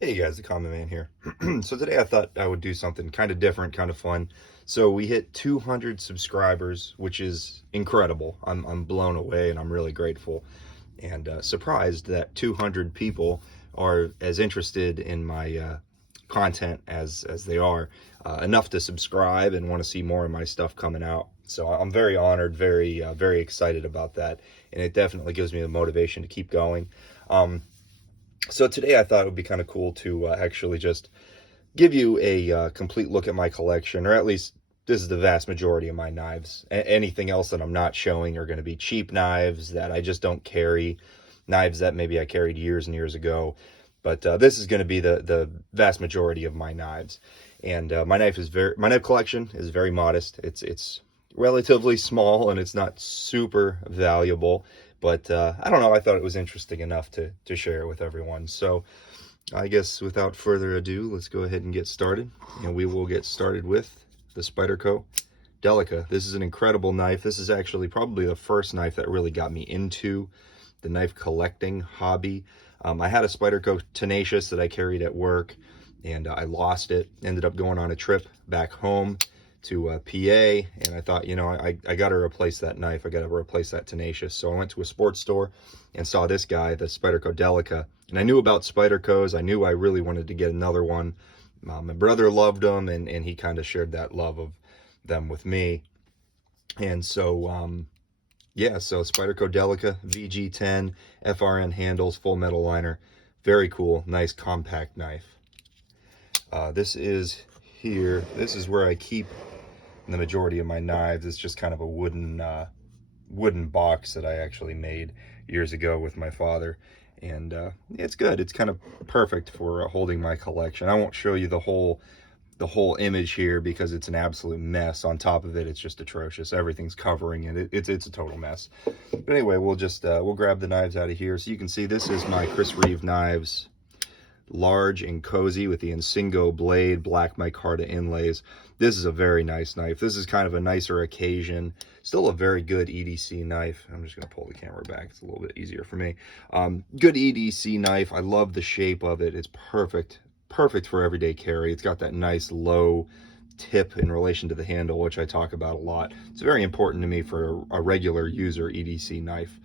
Hey guys, the Common Man here. So today I thought I would do something kind of different, kind of fun. So we hit 200 subscribers, which is incredible. I'm blown away and I'm really grateful and surprised that 200 people are as interested in my content as they are, enough to subscribe and want to see more of my stuff coming out. So I'm very honored, very excited about that, and it definitely gives me the motivation to keep going. So today I thought it would be kind of cool to actually just give you a complete look at my collection, or at least this is the vast majority of my knives. Anything else that I'm not showing are going to be cheap knives that I just don't carry, knives that maybe I carried years and years ago. But this is going to be the vast majority of my knives. And my knife collection is very modest. It's relatively small and it's not super valuable, but I don't know, I thought it was interesting enough to share it with everyone. So I guess without further ado, let's go ahead and get started. And we will get started with the Spyderco Delica. This is an incredible knife. This is actually probably the first knife that really got me into the knife collecting hobby. I had a Spyderco Tenacious that I carried at work, and I lost it. Ended up going on a trip back home to PA, and I thought, you know, I got to replace that knife. I got to replace that Tenacious. So I went to a sports store and saw this guy, the Spyderco Delica, and I knew about Spydercos. I knew I really wanted to get another one. My brother loved them, and he kind of shared that love of them with me. And so yeah, so Spyderco Delica VG10 FRN handles, full metal liner, very cool, nice compact knife. This is here. This is where I keep the majority of my knives. It's just kind of a wooden box that I actually made years ago with my father, and it's good. It's kind of perfect for holding my collection. I won't show you the whole image here because it's an absolute mess. On top of it, it's just atrocious. Everything's covering it. It's a total mess. But anyway, we'll just we'll grab the knives out of here. So you can see this is my Chris Reeve knives, large and cozy with the Insingo blade, black micarta inlays. This is a very nice knife. This is kind of a nicer occasion. Still a very good EDC knife. I'm just going to pull the camera back. It's a little bit easier for me. Good EDC knife. I love the shape of it. It's perfect for everyday carry. It's got that nice low tip in relation to the handle, which I talk about a lot. It's very important to me for a regular user EDC knife.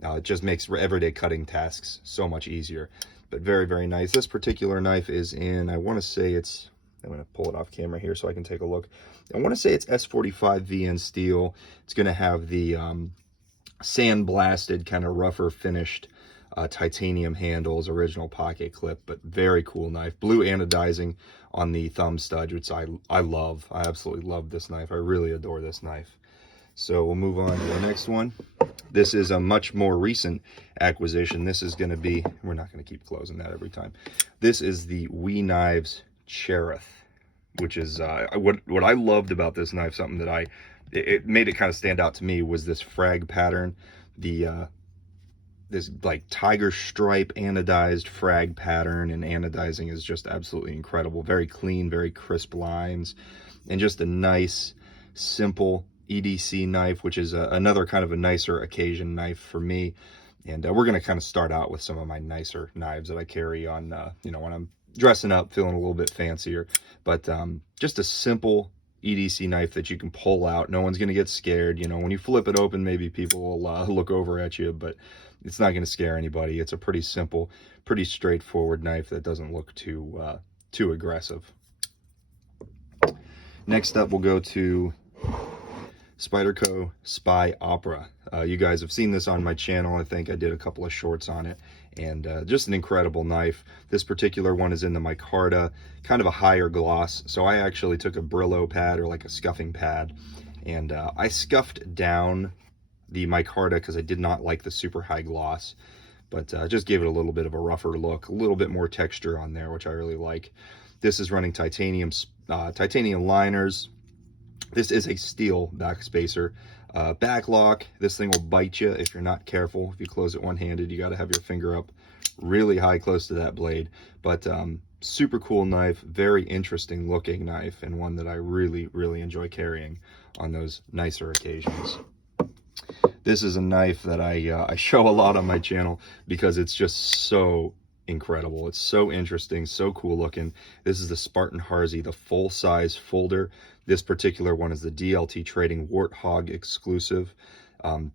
It just makes everyday cutting tasks so much easier. But very nice. This particular knife is in, I want to say it's, I'm going to pull it off camera here so I can take a look. I want to say it's S45 VN steel. It's going to have the sandblasted, kind of rougher finished titanium handles, original pocket clip, but very cool knife. Blue anodizing on the thumb stud, which I love. I absolutely love this knife. I really adore this knife. So we'll move on to the next one. This is a much more recent acquisition. This is going to be, we're not going to keep closing that every time. This is the Wii Knives Cherith, which is what I loved about this knife. Something that it made it kind of stand out to me was this frag pattern. The this like tiger stripe anodized frag pattern, and anodizing is just absolutely incredible. Very clean, very crisp lines, and just a nice, simple EDC knife, which is another kind of a nicer occasion knife for me. And we're going to kind of start out with some of my nicer knives that I carry on, you know, when I'm dressing up, feeling a little bit fancier. But just a simple EDC knife that you can pull out. No one's going to get scared. You know, when you flip it open, maybe people will look over at you, but it's not going to scare anybody. It's a pretty simple, pretty straightforward knife that doesn't look too aggressive. Next up, we'll go to Spyderco Spy Opera. You guys have seen this on my channel. I think I did a couple of shorts on it, and just an incredible knife. This particular one is in the micarta, kind of a higher gloss. So I actually took a Brillo pad, or like a scuffing pad, and I scuffed down the micarta because I did not like the super high gloss, but just gave it a little bit of a rougher look, a little bit more texture on there, which I really like. This is running titanium liners. This is a steel backspacer. Back lock, this thing will bite you if you're not careful. If you close it one-handed, you got to have your finger up really high close to that blade. But super cool knife, very interesting looking knife, and one that I really enjoy carrying on those nicer occasions. This is a knife that I show a lot on my channel because it's just so incredible. It's so interesting, so cool looking. This is the Spartan Harzy, the full-size folder. This particular one is the DLT Trading Warthog exclusive.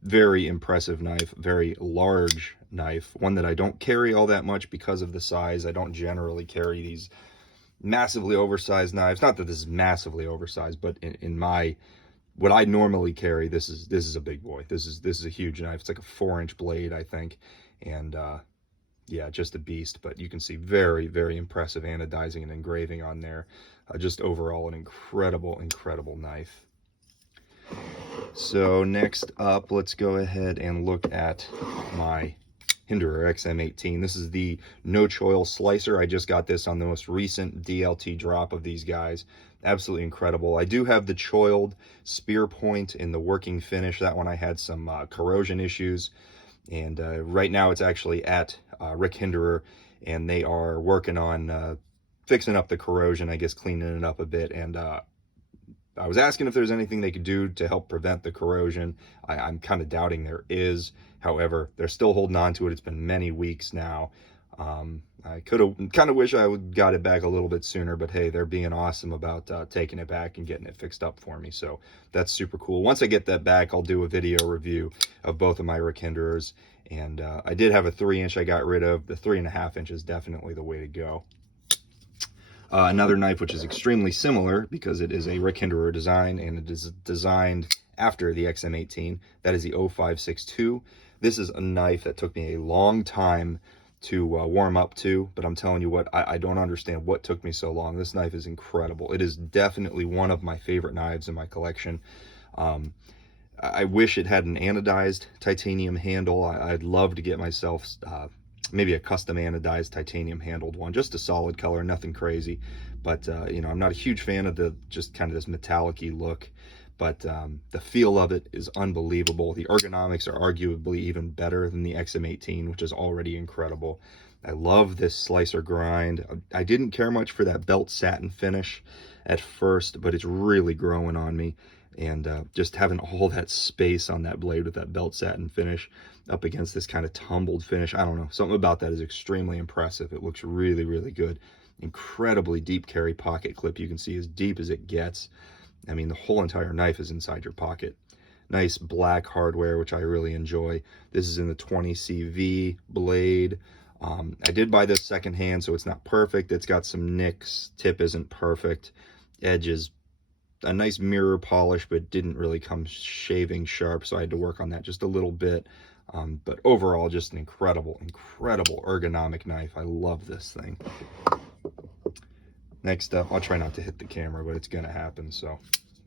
Very impressive knife, very large knife, one that I don't carry all that much because of the size. I don't generally carry these massively oversized knives. Not that this is massively oversized, but in my what I normally carry, this is a big boy. This is a huge knife. It's like a 4-inch blade, I think, and yeah, just a beast. But you can see very, very impressive anodizing and engraving on there. Just overall an incredible knife. So next up, let's go ahead and look at my Hinderer XM18. This is the no choil slicer. I just got this on the most recent DLT drop of these guys. Absolutely incredible. I do have the choiled spear point in the working finish. That one I had some corrosion issues, and right now it's actually at Rick Hinderer, and they are working on fixing up the corrosion, I guess cleaning it up a bit. And I was asking if there's anything they could do to help prevent the corrosion. I'm kind of doubting there is. However, they're still holding on to it. It's been many weeks now. I kind of wish I would got it back a little bit sooner, but hey, they're being awesome about taking it back and getting it fixed up for me. So that's super cool. Once I get that back, I'll do a video review of both of my Rick Hinderers. And I did have a 3-inch I got rid of. The 3.5 inch is definitely the way to go. Another knife which is extremely similar because it is a Rick Hinderer design and it is designed after the XM18. That is the 0562. This is a knife that took me a long time to warm up to, but I'm telling you what, I don't understand what took me so long. This knife is incredible. It is definitely one of my favorite knives in my collection. I wish it had an anodized titanium handle. I'd love to get myself maybe a custom anodized titanium handled one, just a solid color, nothing crazy. But you know, I'm not a huge fan of the just kind of this metallic-y look, but the feel of it is unbelievable. The ergonomics are arguably even better than the XM18, which is already incredible. I love this slicer grind. I didn't care much for that belt satin finish at first, but it's really growing on me. And just having all that space on that blade with that belt satin finish up against this kind of tumbled finish, I don't know, something about that is extremely impressive. It looks really, really good. Incredibly deep carry pocket clip. You can see as deep as it gets. I mean, the whole entire knife is inside your pocket. Nice black hardware, which I really enjoy. This is in the 20 CV blade. I did buy this secondhand, so it's not perfect. It's got some nicks. Tip isn't perfect. Edge is a nice mirror polish, but didn't really come shaving sharp, so I had to work on that just a little bit. But overall, just an incredible ergonomic knife. I love this thing. Next up, I'll try not to hit the camera, but it's gonna happen, so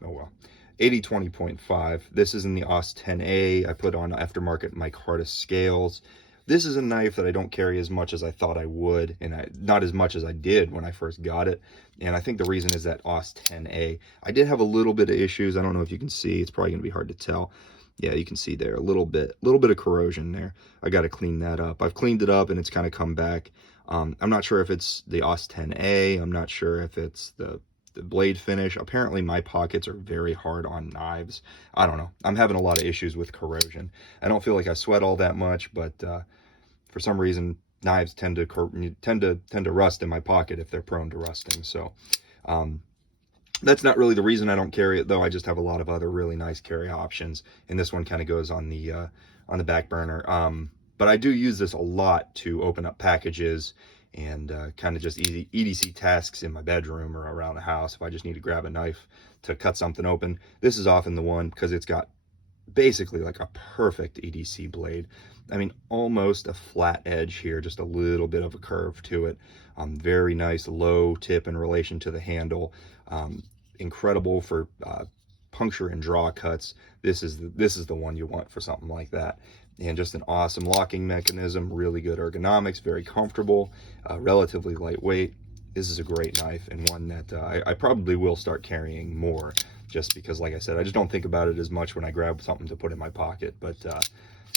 oh well. 80-20.5. This is in the AUS 10A. I put on aftermarket Mike Hardis scales. This is a knife that I don't carry as much as I thought I would, and not as much as I did when I first got it. And I think the reason is that AUS 10A. I did have a little bit of issues. I don't know if you can see. It's probably going to be hard to tell. Yeah, you can see there a little bit of corrosion there. I got to clean that up. I've cleaned it up, and it's kind of come back. I'm not sure if it's the AUS 10A. I'm not sure if it's the blade finish. Apparently my pockets are very hard on knives. I don't know. I'm having a lot of issues with corrosion. I don't feel like I sweat all that much, but for some reason knives tend to rust in my pocket if they're prone to rusting. So that's not really the reason I don't carry it, though. I just have a lot of other really nice carry options, and this one kind of goes on the back burner. But I do use this a lot to open up packages and kind of just easy EDC tasks in my bedroom or around the house. If I just need to grab a knife to cut something open, this is often the one, because it's got basically like a perfect EDC blade. I mean, almost a flat edge here, just a little bit of a curve to it. Very nice low tip in relation to the handle. Incredible for puncture and draw cuts. This is the one you want for something like that. And just an awesome locking mechanism, really good ergonomics, very comfortable, relatively lightweight. This is a great knife, and one that I probably will start carrying more, just because, like I said, I just don't think about it as much when I grab something to put in my pocket. But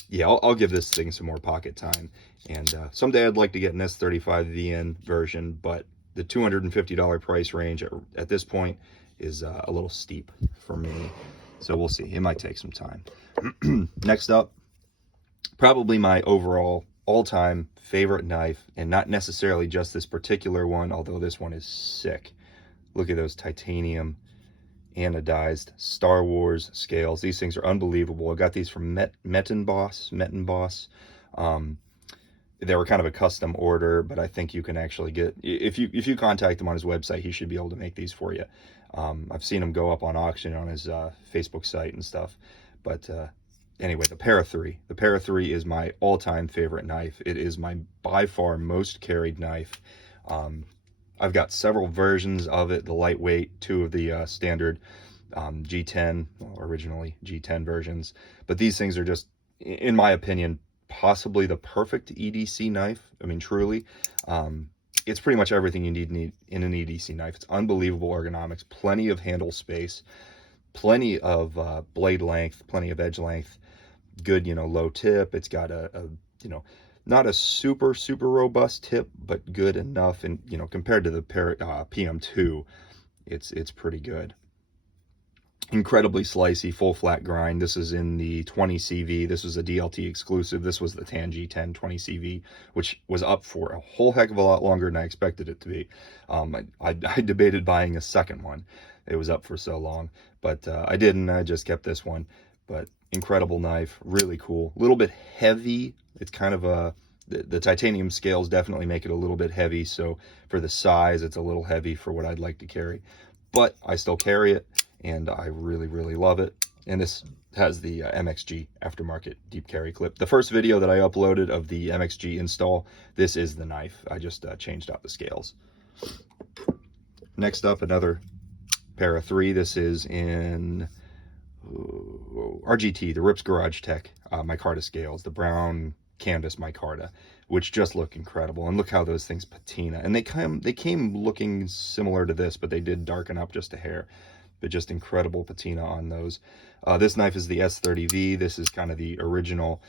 yeah, I'll give this thing some more pocket time. And someday I'd like to get an S35VN version, but the $250 price range at this point is a little steep for me. So we'll see. It might take some time. Next up, probably my overall all-time favorite knife, and not necessarily just this particular one, although this one is sick. Look at those titanium anodized Star Wars scales. These things are unbelievable. I got these from Metten Boss. They were kind of a custom order, but I think you can actually get, if you contact him on his website, he should be able to make these for you. I've seen him go up on auction on his Facebook site and stuff. But anyway, the Para 3. The Para 3 is my all-time favorite knife. It is my by far most carried knife. I've got several versions of it, the lightweight, two of the standard G10, well, originally G10 versions. But these things are just, in my opinion, possibly the perfect EDC knife. I mean, truly. It's pretty much everything you need in an EDC knife. It's unbelievable ergonomics, plenty of handle space, plenty of blade length, plenty of edge length, good, low tip. It's got a not a super robust tip, but good enough. And, compared to the PM2, it's pretty good. Incredibly slicey, full flat grind. This is in the 20 CV. This was a DLT exclusive. This was the Tangy 10 20 CV, which was up for a whole heck of a lot longer than I expected it to be. I debated buying a second one. It was up for so long, but I didn't. I just kept this one. But incredible knife, really cool. A little bit heavy. It's kind of the titanium scales definitely make it a little bit heavy. So for the size, it's a little heavy for what I'd like to carry. But I still carry it, and I really love it. And this has the MXG aftermarket deep carry clip. The first video that I uploaded of the MXG install, this is the knife. I just changed out the scales. Next up, another Para 3. This is in RGT, the Rips Garage Tech micarta scales, the brown canvas micarta, which just look incredible. And look how those things patina. And they came looking similar to this, but they did darken up just a hair. But just incredible patina on those. This knife is the S30V. This is kind of the original,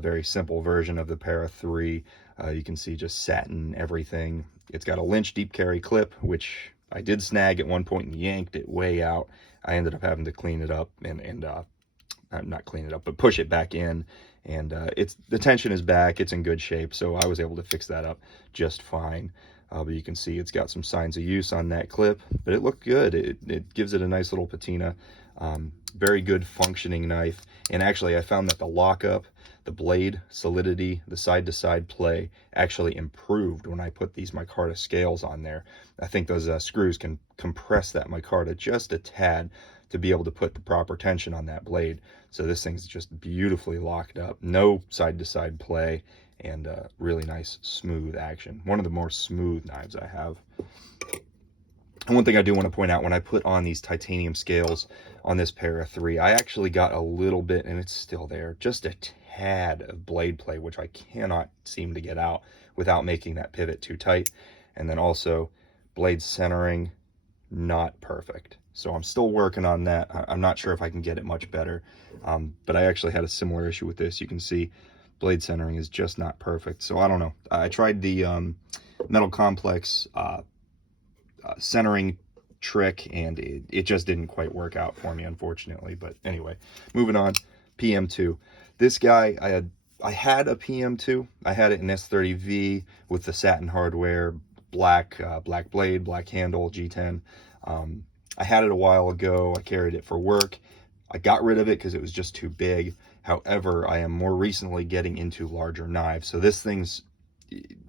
very simple version of the Para 3. You can see just satin everything. It's got a Lynch deep carry clip, which I did snag at one point and yanked it way out. I ended up having to clean it up and not clean it up, but push it back in. And the tension is back. It's in good shape, so I was able to fix that up just fine. But you can see it's got some signs of use on that clip, but it looked good. It gives it a nice little patina. Very good functioning knife. And actually, I found that the lockup, the blade solidity, the side-to-side play actually improved when I put these micarta scales on there. I think those screws can compress that micarta just a tad to be able to put the proper tension on that blade. So this thing's just beautifully locked up. No side-to-side play, and really nice smooth action. One of the more smooth knives I have. And one thing I do want to point out, when I put on these titanium scales on this Para 3, I actually got a little bit, and it's still there, just a tad of blade play, which I cannot seem to get out without making that pivot too tight. And then also blade centering, not perfect. So I'm still working on that. I'm not sure if I can get it much better, but I actually had a similar issue with this. You can see blade centering is just not perfect. So I don't know. I tried the Metal Complex centering trick, and it just didn't quite work out for me, unfortunately. But anyway, moving on. PM2. This guy, I had a PM2. I had it in S30V with the satin hardware, black blade, black handle, G10. I had it a while ago. I carried it for work. I got rid of it because it was just too big. However, I am more recently getting into larger knives. So this thing's,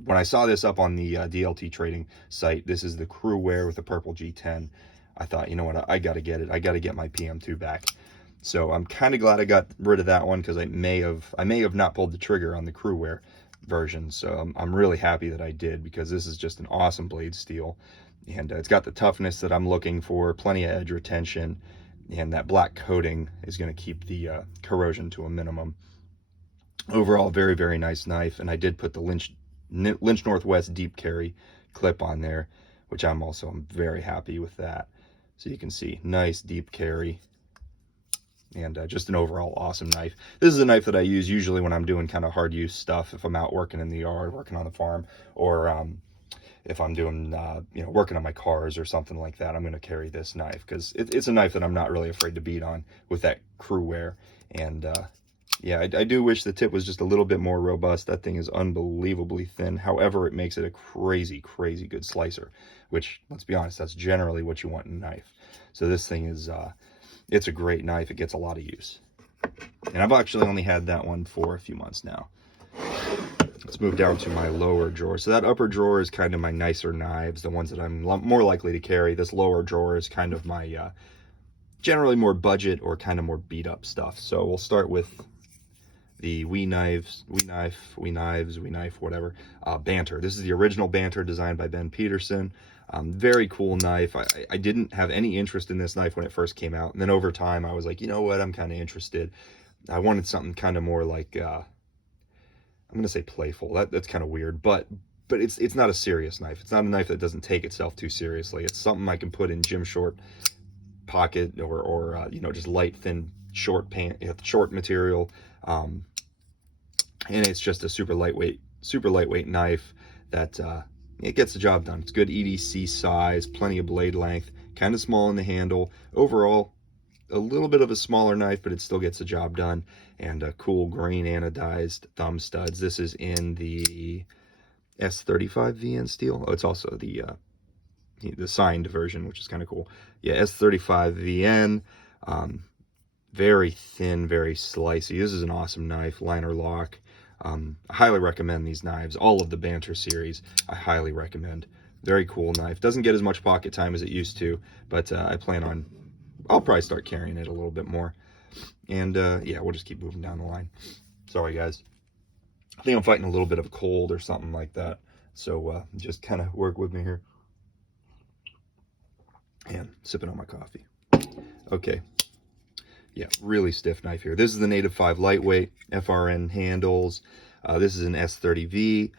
when I saw this up on the DLT trading site, this is the Crew Wear with the purple G10. I thought, you know what, I got to get it. I got to get my PM2 back. So I'm kind of glad I got rid of that one, because I may have not pulled the trigger on the Crew Wear version. So I'm really happy that I did, because this is just an awesome blade steel. And it's got the toughness that I'm looking for, plenty of edge retention, and that black coating is going to keep the corrosion to a minimum. Overall, very nice knife. And I did put the Lynch Northwest deep carry clip on there, which I'm very happy with that. So you can see nice deep carry, and just an overall awesome knife. This is a knife that I use usually when I'm doing kind of hard use stuff, if I'm out working in the yard, working on the farm, or if I'm doing working on my cars or something like that. I'm going to carry this knife, because it's a knife that I'm not really afraid to beat on with that Crew Wear. And Yeah, I do wish the tip was just a little bit more robust. That thing is unbelievably thin. However, it makes it a crazy, crazy good slicer, which, let's be honest, that's generally what you want in a knife. So this thing is, it's a great knife. It gets a lot of use. And I've actually only had that one for a few months now. Let's move down to my lower drawer. So that upper drawer is kind of my nicer knives, the ones that I'm more likely to carry. This lower drawer is kind of my generally more budget or kind of more beat up stuff. So we'll start with the Wii Knife, whatever. Banter. This is the original Banter designed by Ben Peterson. Very cool knife. I didn't have any interest in this knife when it first came out. And then over time, I was like, you know what? I'm kind of interested. I wanted something kind of more like, I'm going to say playful. That's kind of weird, but it's not a serious knife. It's not a knife that doesn't take itself too seriously. It's something I can put in gym short pocket or you know, just light, thin, short material. And it's just a super lightweight knife that it gets the job done. It's good EDC size, plenty of blade length, kind of small in the handle. Overall, a little bit of a smaller knife, but it still gets the job done. And cool green anodized thumb studs. This is in the S35 VN steel. Oh, it's also the signed version, which is kind of cool. Yeah, S35 VN. Very thin, very slicey. This is an awesome knife, liner lock. I highly recommend these knives. All of the Banter series, I highly recommend. Very cool knife. Doesn't get as much pocket time as it used to, but I'll probably start carrying it a little bit more. And yeah, we'll just keep moving down the line. Sorry, guys. I think I'm fighting a little bit of a cold or something like that. So just kind of work with me here. And sipping on my coffee. Okay. Yeah, really stiff knife here. This is the Native 5 lightweight, FRN handles. This is an S30V.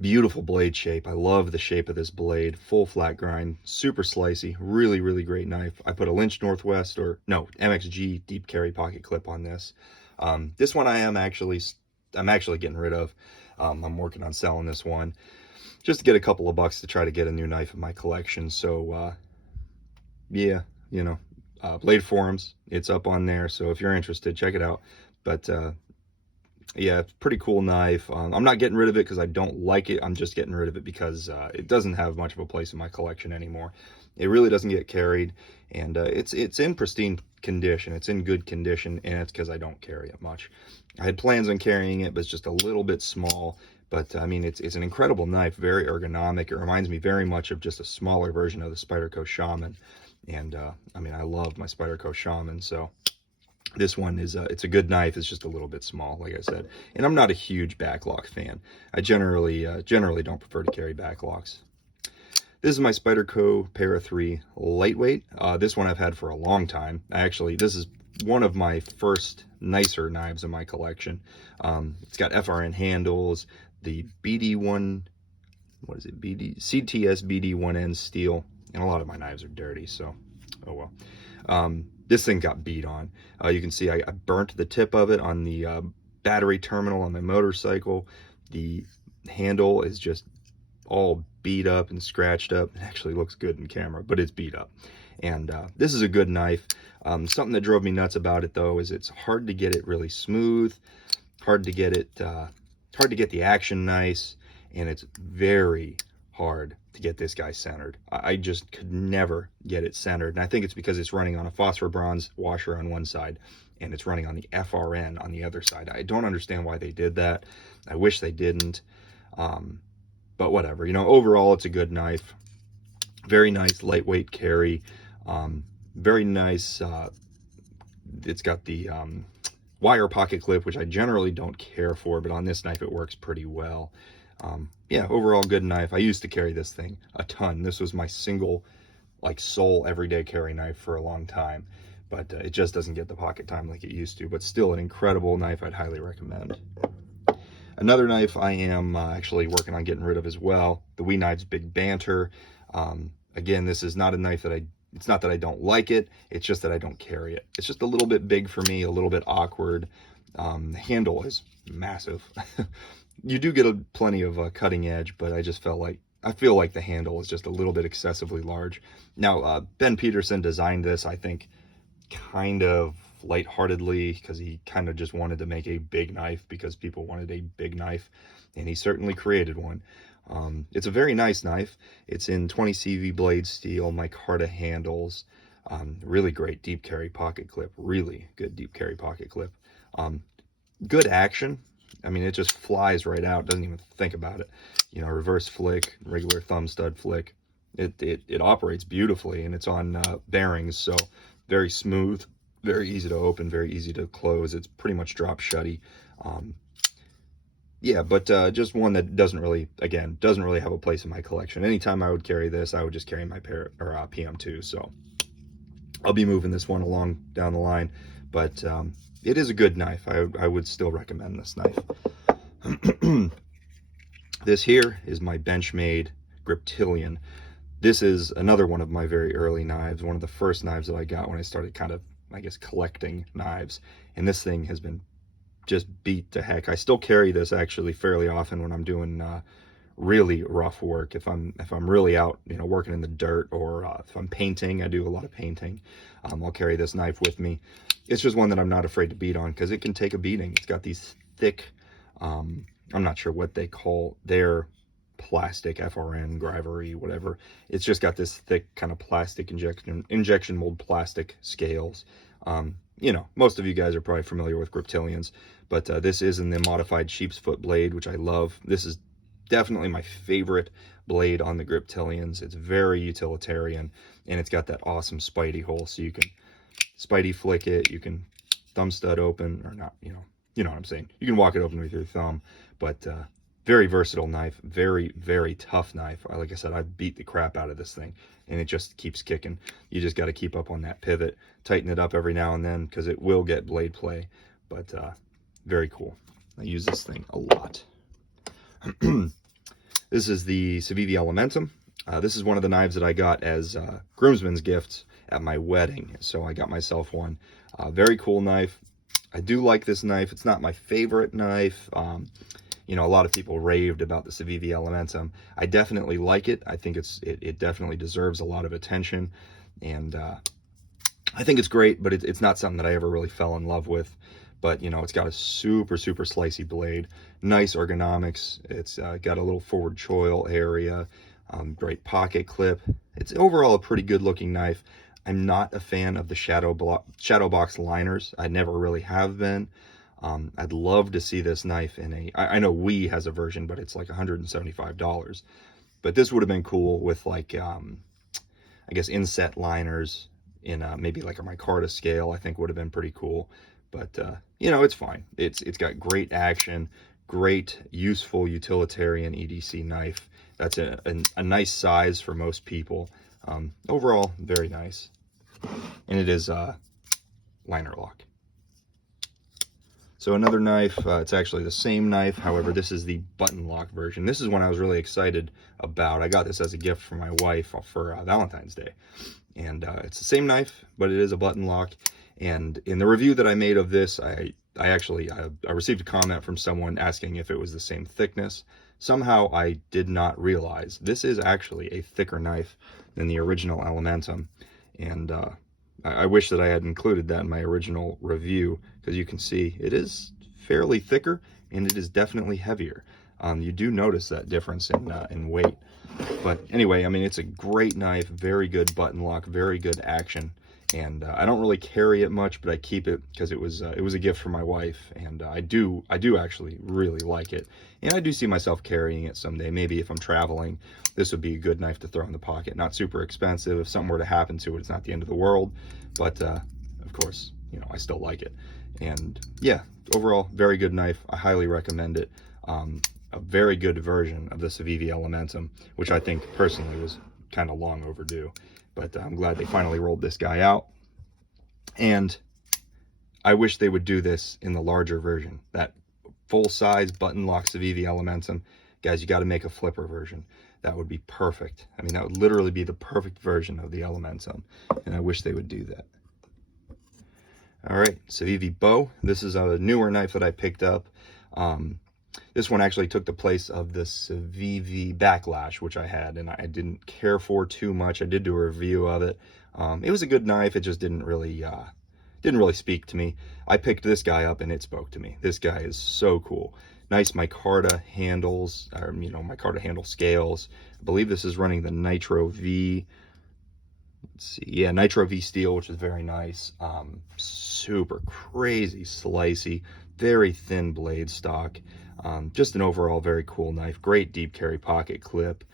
Beautiful blade shape. I love the shape of this blade. Full flat grind, super slicey. Really, really great knife. I put a Lynch Northwest MXG deep carry pocket clip on this. This one I'm actually getting rid of. I'm working on selling this one just to get a couple of bucks to try to get a new knife in my collection. So yeah, you know. Blade Forums, it's up on there, so if you're interested, check it out. But yeah, it's a pretty cool knife. I'm not getting rid of it because I don't like it. I'm just getting rid of it because it doesn't have much of a place in my collection anymore. It really doesn't get carried, and it's in pristine condition. It's in good condition, and it's because I don't carry it much. I had plans on carrying it, but it's just a little bit small. But I mean, it's an incredible knife, very ergonomic. It reminds me very much of just a smaller version of the Spyderco Shaman. And I mean, I love my Spyderco Shaman, so this one is it's a good knife. It's just a little bit small, like I said. And I'm not a huge backlock fan. I generally don't prefer to carry backlocks. This is my Spyderco Para 3 lightweight. This one I've had for a long time. This is one of my first nicer knives in my collection. It's got FRN handles, the BD1, CTS BD1N steel. And a lot of my knives are dirty, so oh well. This thing got beat on. You can see I burnt the tip of it on the battery terminal on my motorcycle. The handle is just all beat up and scratched up. It actually looks good in camera, but it's beat up. And this is a good knife. Something that drove me nuts about it, though, is it's hard to get it really smooth, hard to get the action nice, and it's very hard to get this guy centered. I just could never get it centered, and I think it's because it's running on a phosphor bronze washer on one side and it's running on the FRN on the other side. I don't understand why they did that. I wish they didn't, but whatever. You know, overall it's a good knife. Very nice lightweight carry. Very nice. It's got the wire pocket clip, which I generally don't care for, but on this knife it works pretty well. Yeah, overall good knife. I used to carry this thing a ton. This was my single, like, sole everyday carry knife for a long time, but it just doesn't get the pocket time like it used to, but still an incredible knife. I'd highly recommend. Another knife I am actually working on getting rid of as well, the Wii Knights Big Banter. Again, this is not a knife that it's not that I don't like it, it's just that I don't carry it. It's just a little bit big for me, a little bit awkward. The handle is massive. You do get plenty of cutting edge, but I feel like the handle is just a little bit excessively large. Now, Ben Peterson designed this, I think, kind of lightheartedly because he kind of just wanted to make a big knife because people wanted a big knife, and he certainly created one. It's a very nice knife. It's in 20 CV blade steel, micarta handles, really great deep carry pocket clip, really good deep carry pocket clip. Good action. I mean, it just flies right out, doesn't even think about it. You know, reverse flick, regular thumb stud flick. It operates beautifully, and it's on bearings, so very smooth, very easy to open, very easy to close. It's pretty much drop shutty. Yeah, but just one that doesn't really have a place in my collection. Anytime I would carry this, I would just carry my PM2. So I'll be moving this one along down the line, but it is a good knife. I would still recommend this knife. This here is my Benchmade Griptilian. This is another one of my very early knives, one of the first knives that I got when I started kind of, I guess, collecting knives. And this thing has been just beat to heck. I still carry this actually fairly often when I'm doing really rough work. If I'm really out, you know, working in the dirt, or if I'm painting, I do a lot of painting, I'll carry this knife with me. It's just one that I'm not afraid to beat on because it can take a beating. It's got these thick, I'm not sure what they call their plastic, FRN, Grivery, whatever. It's just got this thick kind of plastic injection mold plastic scales. You know, most of you guys are probably familiar with Griptilians, but this is in the modified sheep's foot blade, which I love. This is definitely my favorite blade on the Griptilians. It's very utilitarian, and it's got that awesome Spidey hole, so you can Spidey flick it, you can thumb stud open, or not, you know what I'm saying. You can walk it open with your thumb, but very versatile knife, very, very tough knife. Like I said, I beat the crap out of this thing, and it just keeps kicking. You just got to keep up on that pivot, tighten it up every now and then, because it will get blade play, but very cool. I use this thing a lot. This is the Savivi Elementum. This is one of the knives that I got as groomsmen's gifts at my wedding, so I got myself one. Very cool knife. I do like this knife. It's not my favorite knife. You know, a lot of people raved about the Savivi Elementum. I definitely like it. I think it definitely deserves a lot of attention, and I think it's great, but it's not something that I ever really fell in love with. But, you know, it's got a super, super slicey blade, nice ergonomics. It's got a little forward choil area, great pocket clip. It's overall a pretty good looking knife. I'm not a fan of the shadow box liners. I never really have been. I'd love to see this knife in a, I know Wii has a version, but it's like $175. But this would have been cool with like, I guess inset liners in maybe like a micarta scale. I think would have been pretty cool. But you know, it's fine. It's got great action, great useful utilitarian EDC knife. That's a nice size for most people. Overall, very nice. And it is liner lock. So another knife, it's actually the same knife, however, this is the button lock version. This is one I was really excited about. I got this as a gift for my wife for Valentine's Day. And it's the same knife, but it is a button lock. And in the review that I made of this, I received a comment from someone asking if it was the same thickness. Somehow I did not realize this is actually a thicker knife than the original Elementum. And I wish that I had included that in my original review, because you can see it is fairly thicker and it is definitely heavier. You do notice that difference in weight. But anyway, I mean, it's a great knife, very good button lock, very good action. And I don't really carry it much, but I keep it because it was a gift from my wife, and I do actually really like it, and I do see myself carrying it someday. Maybe if I'm traveling, this would be a good knife to throw in the pocket. Not super expensive. If something were to happen to it, it's not the end of the world, but of course, you know, I still like it. And yeah, overall, very good knife. I highly recommend it. A very good version of the Savivi Elementum, which I think personally was kind of long overdue. But I'm glad they finally rolled this guy out. And I wish they would do this in the larger version. That full-size button lock Savivi Elementum. Guys, you got to make a flipper version. That would be perfect. I mean, that would literally be the perfect version of the Elementum. And I wish they would do that. All right, Savivi Bow. This is a newer knife that I picked up. This one actually took the place of the Savivi Backlash, which I had, and I didn't care for too much. I did do a review of it. It was a good knife. It just didn't really didn't really speak to me. I picked this guy up and it spoke to me. This guy is so cool. Nice micarta handles, or micarta handle scales. I believe this is running the Nitro V. Let's see, yeah, Nitro V steel, which is very nice. Super crazy slicey, very thin blade stock. Just an overall very cool knife. Great deep carry pocket clip.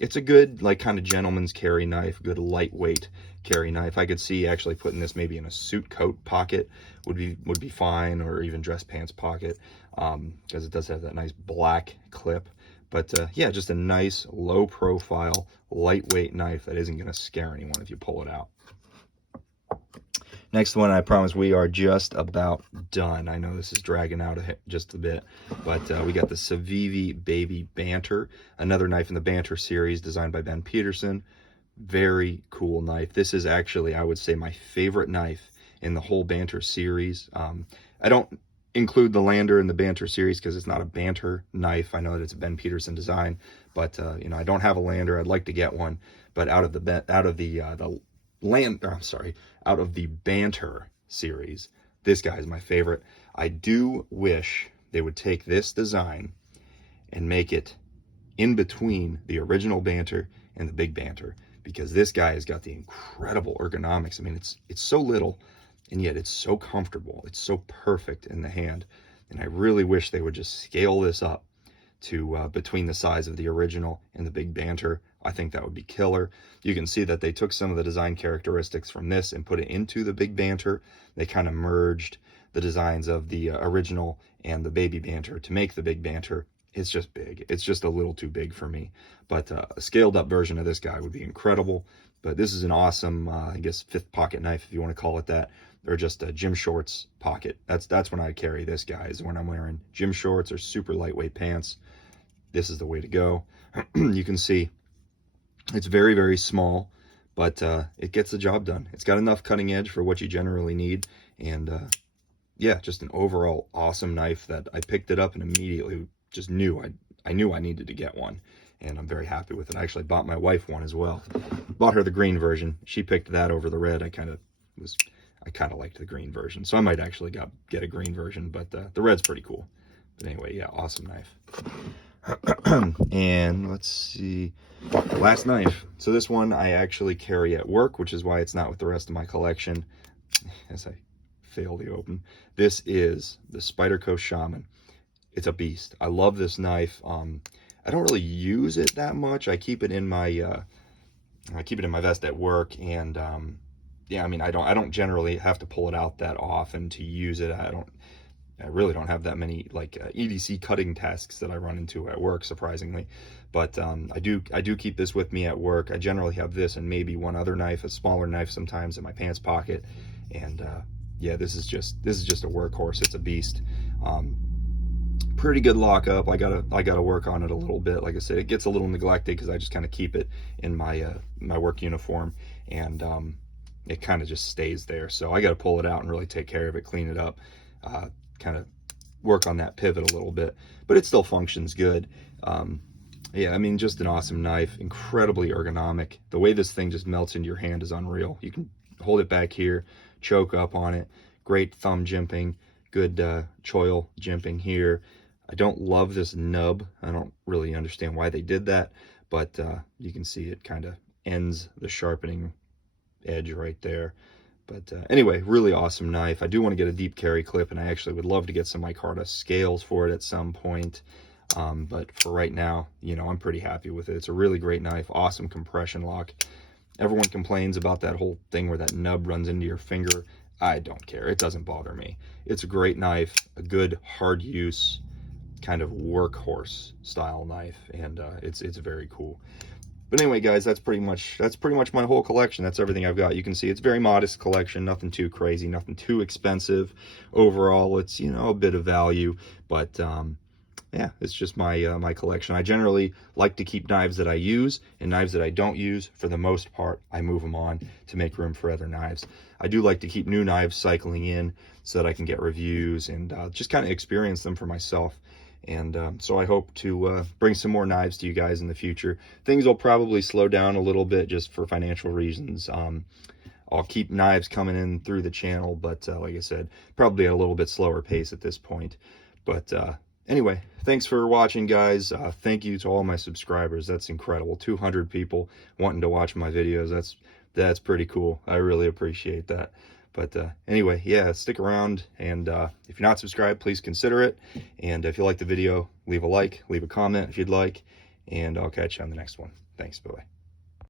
It's a good, like, kind of gentleman's carry knife, good lightweight carry knife. I could see actually putting this maybe in a suit coat pocket would be fine, or even dress pants pocket, because it does have that nice black clip. But yeah, just a nice low profile, lightweight knife that isn't going to scare anyone if you pull it out. Next one, I promise we are just about done. I know this is dragging out just a bit, but we got the Savivi Baby Banter, another knife in the Banter series designed by Ben Peterson. Very cool knife. This is actually, I would say, my favorite knife in the whole Banter series. I don't include the Lander in the Banter series because it's not a Banter knife. I know that it's a Ben Peterson design, but I don't have a Lander. I'd like to get one, but out of the Banter series, this guy is my favorite. I do wish they would take this design and make it in between the original Banter and the big Banter, because this guy has got the incredible ergonomics. I mean, it's so little, and yet it's so comfortable. It's so perfect in the hand, and I really wish they would just scale this up to between the size of the original and the big Banter. I think that would be killer. You can see that they took some of the design characteristics from this and put it into the big Banter. They kind of merged the designs of the original and the baby Banter to make the big Banter. It's just big. It's just a little too big for me. But a scaled up version of this guy would be incredible. But this is an awesome, I guess, fifth pocket knife, if you want to call it that, or just a gym shorts pocket. That's when I carry this guy, is when I'm wearing gym shorts or super lightweight pants. This is the way to go. You can see it's very, very small, but it gets the job done. It's got enough cutting edge for what you generally need. And yeah, just an overall awesome knife that I picked it up and immediately just knew I knew I needed to get one. And I'm very happy with it. I actually bought my wife one as well. Bought her the green version. She picked that over the red. I kind of liked the green version, so I might actually get a green version, but the red's pretty cool. But anyway, yeah, awesome knife. And let's see, last knife. So this one I actually carry at work, which is why it's not with the rest of my collection, as I fail the open. This is the Spyderco Shaman. It's a beast. I love this knife. I don't really use it that much. I keep it in my vest at work, and yeah, I mean, I don't generally have to pull it out that often to use it. I really don't have that many like EDC cutting tasks that I run into at work, surprisingly. But I do keep this with me at work. I generally have this and maybe one other knife, a smaller knife sometimes, in my pants pocket. And yeah, this is just a workhorse. It's a beast. Pretty good lockup. I gotta work on it a little bit. Like I said, it gets a little neglected because I just kind of keep it in my my work uniform, and it kind of just stays there. So I got to pull it out and really take care of it, clean it up, kind of work on that pivot a little bit, but it still functions good. Yeah, I mean, just an awesome knife, incredibly ergonomic. The way this thing just melts into your hand is unreal. You can hold it back here, choke up on it, great thumb jimping, good choil jimping here. I don't love this nub. I don't really understand why they did that, but you can see it kind of ends the sharpening edge right there. But anyway, really awesome knife. I do want to get a deep carry clip, and I actually would love to get some micarta scales for it at some point. But for right now, I'm pretty happy with it. It's a really great knife, awesome compression lock. Everyone complains about that whole thing where that nub runs into your finger. I don't care. It doesn't bother me. It's a great knife, a good hard use kind of workhorse style knife, and it's very cool. But anyway, guys, that's pretty much my whole collection. That's everything I've got. You can see it's a very modest collection, nothing too crazy, nothing too expensive. Overall, it's a bit of value, but yeah, it's just my collection. I generally like to keep knives that I use, and knives that I don't use, for the most part, I move them on to make room for other knives. I do like to keep new knives cycling in so that I can get reviews and just kind of experience them for myself. And so I hope to bring some more knives to you guys in the future. Things will probably slow down a little bit just for financial reasons. I'll keep knives coming in through the channel, but like I said, probably at a little bit slower pace at this point. But anyway, thanks for watching, guys. Thank you to all my subscribers. That's incredible. 200 people wanting to watch my videos. That's pretty cool. I really appreciate that. But anyway, yeah, stick around, and if you're not subscribed, please consider it. And if you like the video, leave a like, leave a comment if you'd like, and I'll catch you on the next one. Thanks, bye-bye.